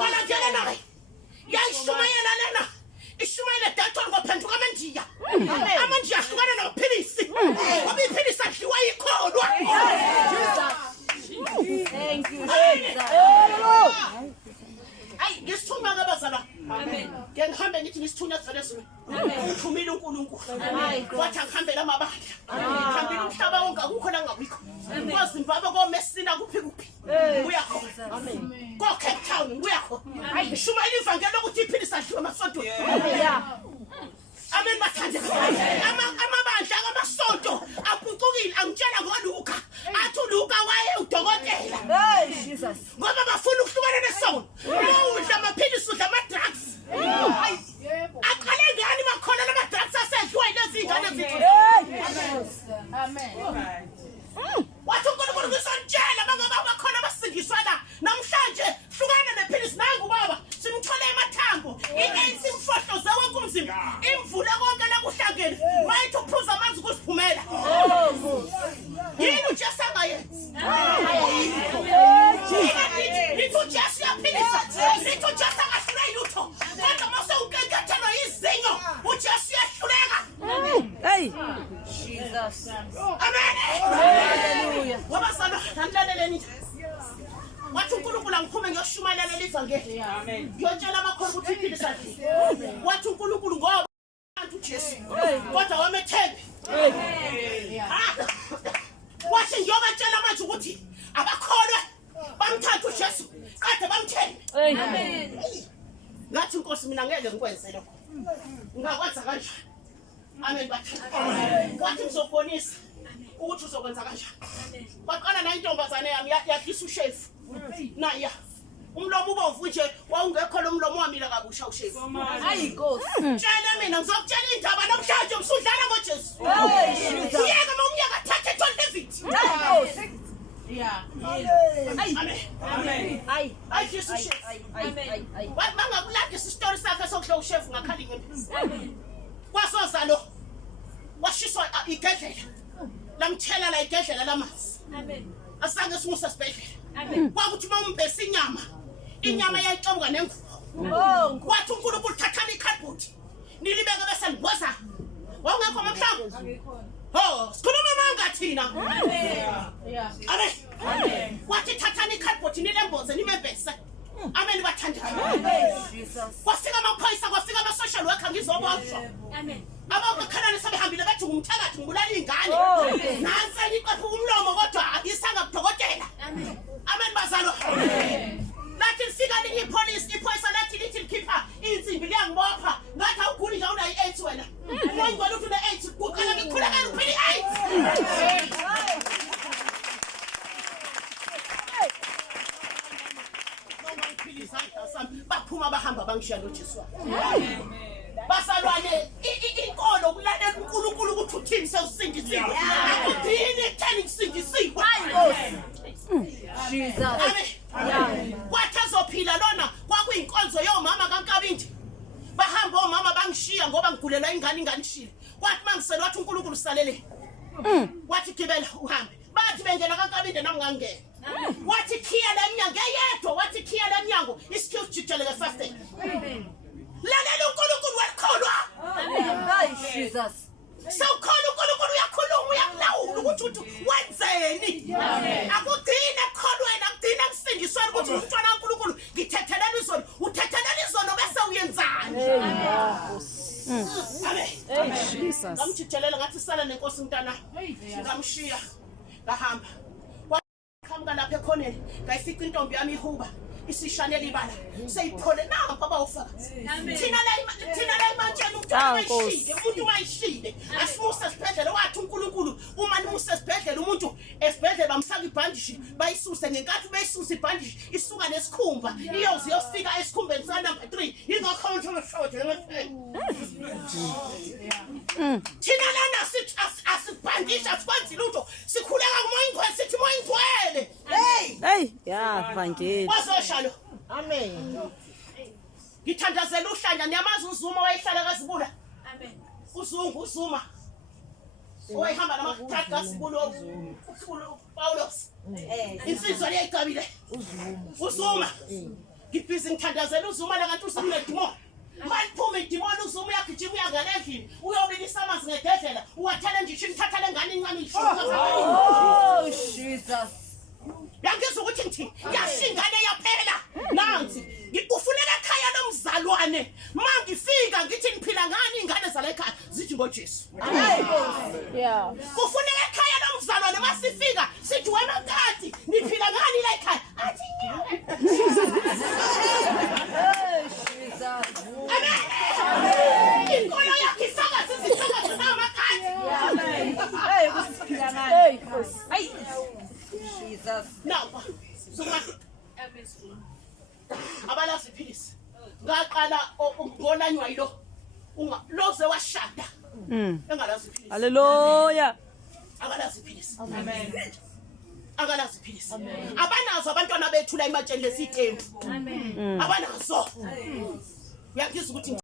Wala njalo naye. Yayishumayela lena. Ishumayela dathoni ngophenduka amandiya. Amandiya ahlukana nophilisi. Ngoba iphilisi adliwa yikholwa. Thank you. Ay, ngisithuma ngabazala. Amen. Ngihambe ngithi ngisithunya kuvele zulu. Uthumile uNkulunkulu. Wathi angihambela amabandla. Ngihambile umhlaba wonke akukho la ngabikho. KwaZimbabwe koMessina kuphi kuphi. Uyakho. Amen. Ko Cape Town uyakho. Hayi shumayela ivangeli ukuthi iphilisi adliwe emasontweni. Amen bathande. Amabandla kamasonto aphucukile angitshela ngoLuka. Athi uLuka waye udokotela. Hey Jesus. Ngoba bafuna ukuhlukana nesono. Udla amaphilisi udla ama-drugs. Hayi. Aqale ngani bakhona lama-drugs asedliwa yilezi ingane zethu. Amen. Wathi uNkulunkulu ngisantshela bangabe bakhona abasindiswa la. Namhlanje hlukana nephilisi nangu baba. Simthole emathambo. I-AIDS imfohloze wonke umzimba. Imvule konke la kuhlangene. Mayithi uphuza amanzi kusiphumela. Yini uJesu angayenzi? Lithu Jesu yaphilisa. Lithu Jesu angahlula ilutho. Kodwa mase unkekethelwa izinyo. uJesu yahluleka. Hey. Jesus. Amen. Hallelujah. Wabasana ngilaleleni. Wathi uNkulunkulu angiphume ngiyoshumayela livangeli. Amen. Ngiyotshela abakhona ukuthi iphilisa adli. Wathi uNkulunkulu ngoba abantu uJesu. Kodwa wamethembi. Wathi ngiyobatshela manje ukuthi abakholwe bamthatha uJesu kade bamthembe. Amen. Ngathi Nkosi mina ngeke ngikwenze lokho. Ngakwenza kanjani? Amen bathi. Wathi ngizobonisa ukuthi uzokwenza kanjani. Baqala na intombazane yami yadlisa ushefu. Naya. Umlomo ubomvu nje wawungekho lo mlomo wamila kabusha ushefu. Hayi Nkosi. Tshela mina ngizokutshela indaba namhlanje umsudlana ngoJesu. Hey. Uyeka umnyaka thathe John David. Yeah. Amen. Amen. Ay. Ayidlisa ushefu. Ay. Bangakulanda isistory sakhe sokudla ushefu ngakhali ngempisi. Kwasozalo washiswa igedlela lamthela la igedlela lamanzi. Amen. Asange simusa sibhedlela. Kwakuthi bawumbesa inyama yayixobuka nengubo. Kwathi uNkulunkulu thathana ikhadibhodi nilibeke bese niboza. Wawungekho amahlangu. Ho, sikhuluma manga thina. Yeah. Amen. Wathi thathana ikhadibhodi nilemboze nimembese. Amen bathandana. Jesus. Kwafika amaphoyisa kwafika ama-social worker ngizoboshwa. Amen. Abakhalani sebehambile bethi ngumthakathi ngibulala ingane. Nansi iqephu umlomo kodwa akisanga kudokotela. Amen. Amen bazalo. Lathi lifika iphoyisa lathi lithi likhipha insimbi liyangibopha. Ngathi awuguli nje unayo i-AIDS wena. Ngiyangibona ukuthi une-AIDS kuqala ngikhulekela uphila i-AIDS. Baphuma bahamba bangishiya noJesu. Basalwane inkolo kulalela uNkulunkulu ukuthi uthini sewusindisiwe. Akudini ekutheni kusindisiwe. Jesus. Amen. Kwathi azophila lona kwakuyinkonzo yomama kaNkabindi. Bahamba omama bangishiya ngoba ngigulelwa ingane inganishile. Kwathi mangisele wathi uNkulunkulu salele. Wathi gibela uhambe. Bathi bengena kaNkabindi nami ngangena. Wathi khiya lemnyango eyedwa wathi khiya lemnyango isikhiwo sijijeleke fast. Lalela uNkulunkulu wakholwa. Amen. Jesus. Sawukholwa uNkulunkulu uyakhuluma uyakulawula ukuthi wenzeni. Akudini ekholweni akudini ekusindisweni ukuthi umntwana kaNkulunkulu ngithethelela izono uthethelela izono bese uyenzani. Amen. Jesus. Ngamjijelela ngathi sala nenkosi mntana. Ngamshiya ngahamba. Khamuka lapha ekhoneni ngayifica intombi yami ihuba isishanela ibala seyiphole namba bawufaka thina la imantshela umuntu mayishile asimuse sibhedlela wathi uNkulunkulu uma nimuse sibhedlela umuntu esibhedlela bamfaka ibhandishi bayisuse ngenkathi beyisusa ibhandishi isuka nesikhumba iyoze yofika esikhumbeni sa number 3 ingakho uthole thina lana asibhandisha asikwenzi lutho sikhuleka kumoya ingcwele sithi moya ingcwele Hey, yeah, vangeli. wazoshalo amen ngithandazela uhlanya niyamazi uZuma wayehlala kaZibula Amen. uzuma oyihamba nama-truck kaZibula Paulos insizwa leyigabile uzuma ngibhizi ngithandazela uzumana kanti usemnedimoni maliphume idimoni uzuma uyagijima uyangena endlini uyobilisa amanzi ngededlela uwathele nje imthatha lengane incane Oh, Jesus. yangizwa ukuthi ngithi yashingane yaphela nansi ufuneka ekhaya lomzalwane mangifika ngithi niphila ngani ingane zala ekhaya zithi ngoJesu Yeah. kufuneka ekhaya lomzalwane masifika sithi wena nkathi niphila ngani la ekhaya athi Hey, Jesus. inkolo yakhe isaka sizithoka zamakhaya Hey, kusiphila ngani? Hey. Jesus. nawa zuma abalazi philisi ngaqala ngolanywa yilo loze washada engalazi philisi Hallelujah. akalazi philisi amen akalazi philisi abanazo abantwana bethu la ematsheni lesithembu abanazo uyangizwa ukuthi